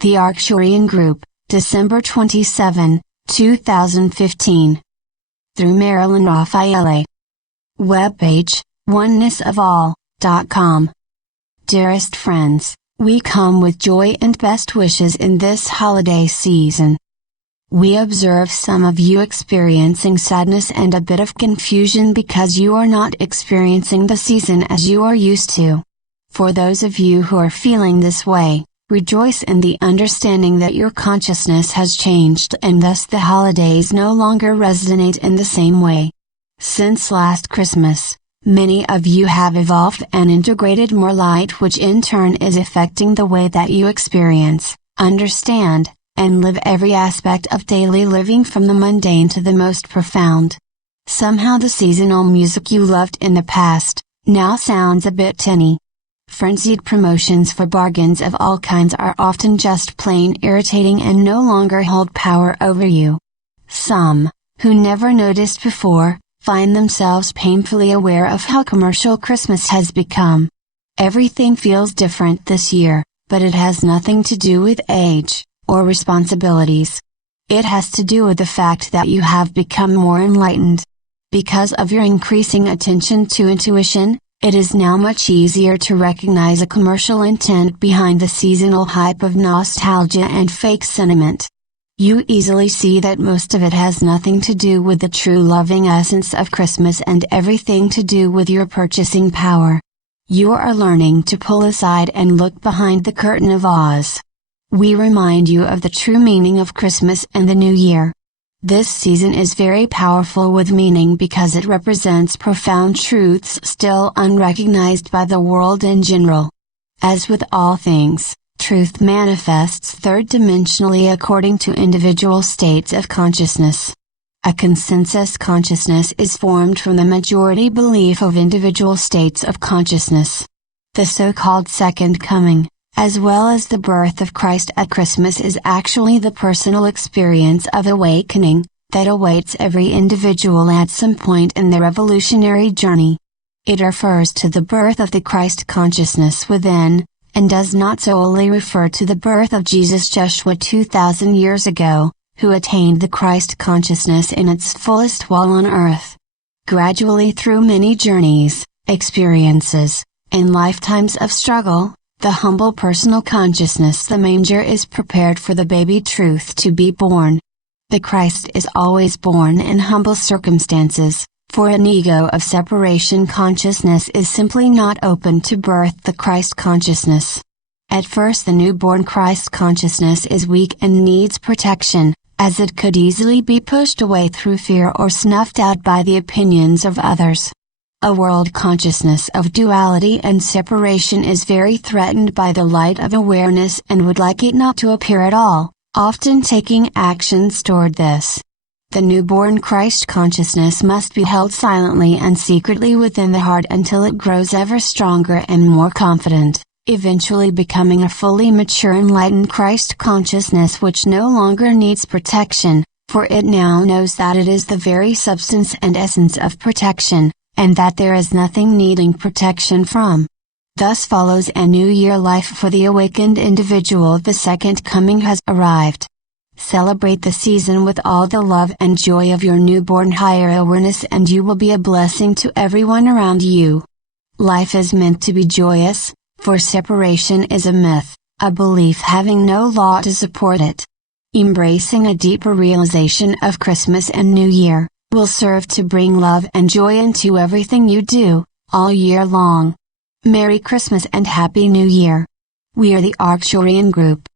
The Arcturian Group, December 27, 2015. Through Marilyn Raffaele. Webpage, onenessofall.com. Dearest friends, we come with joy and best wishes in this holiday season. We observe some of you experiencing sadness and a bit of confusion because you are not experiencing the season as you are used to. For those of you who are feeling this way, rejoice in the understanding that your consciousness has changed and thus the holidays no longer resonate in the same way. Since last Christmas, many of you have evolved and integrated more light, which in turn is affecting the way that you experience, understand, and live every aspect of daily living, from the mundane to the most profound. Somehow the seasonal music you loved in the past, now sounds a bit tinny. Frenzied promotions for bargains of all kinds are often just plain irritating and no longer hold power over you. Some, who never noticed before, find themselves painfully aware of how commercial Christmas has become. Everything feels different this year, but it has nothing to do with age, or responsibilities. It has to do with the fact that you have become more enlightened. Because of your increasing attention to intuition, it is now much easier to recognize a commercial intent behind the seasonal hype of nostalgia and fake sentiment. You easily see that most of it has nothing to do with the true loving essence of Christmas and everything to do with your purchasing power. You are learning to pull aside and look behind the curtain of Oz. We remind you of the true meaning of Christmas and the New Year. This season is very powerful with meaning because it represents profound truths still unrecognized by the world in general. As with all things, truth manifests third-dimensionally according to individual states of consciousness. A consensus consciousness is formed from the majority belief of individual states of consciousness. The so-called Second Coming, as well as the birth of Christ at Christmas, is actually the personal experience of awakening, that awaits every individual at some point in their evolutionary journey. It refers to the birth of the Christ consciousness within, and does not solely refer to the birth of Jesus Joshua 2000 years ago, who attained the Christ consciousness in its fullest while on earth. Gradually, through many journeys, experiences, and lifetimes of struggle, the humble personal consciousness, the manger, is prepared for the baby truth to be born. The Christ is always born in humble circumstances, for an ego of separation consciousness is simply not open to birth the Christ consciousness. At first the newborn Christ consciousness is weak and needs protection, as it could easily be pushed away through fear or snuffed out by the opinions of others. A world consciousness of duality and separation is very threatened by the light of awareness and would like it not to appear at all, often taking actions toward this. The newborn Christ consciousness must be held silently and secretly within the heart until it grows ever stronger and more confident, eventually becoming a fully mature enlightened Christ consciousness which no longer needs protection, for it now knows that it is the very substance and essence of protection, and that there is nothing needing protection from. Thus follows a new year life for the awakened individual. The Second Coming has arrived. Celebrate the season with all the love and joy of your newborn higher awareness, and you will be a blessing to everyone around you. Life is meant to be joyous, for separation is a myth, a belief having no law to support it. Embracing a deeper realization of Christmas and New Year will serve to bring love and joy into everything you do, all year long. Merry Christmas and Happy New Year! We are the Arcturian Group.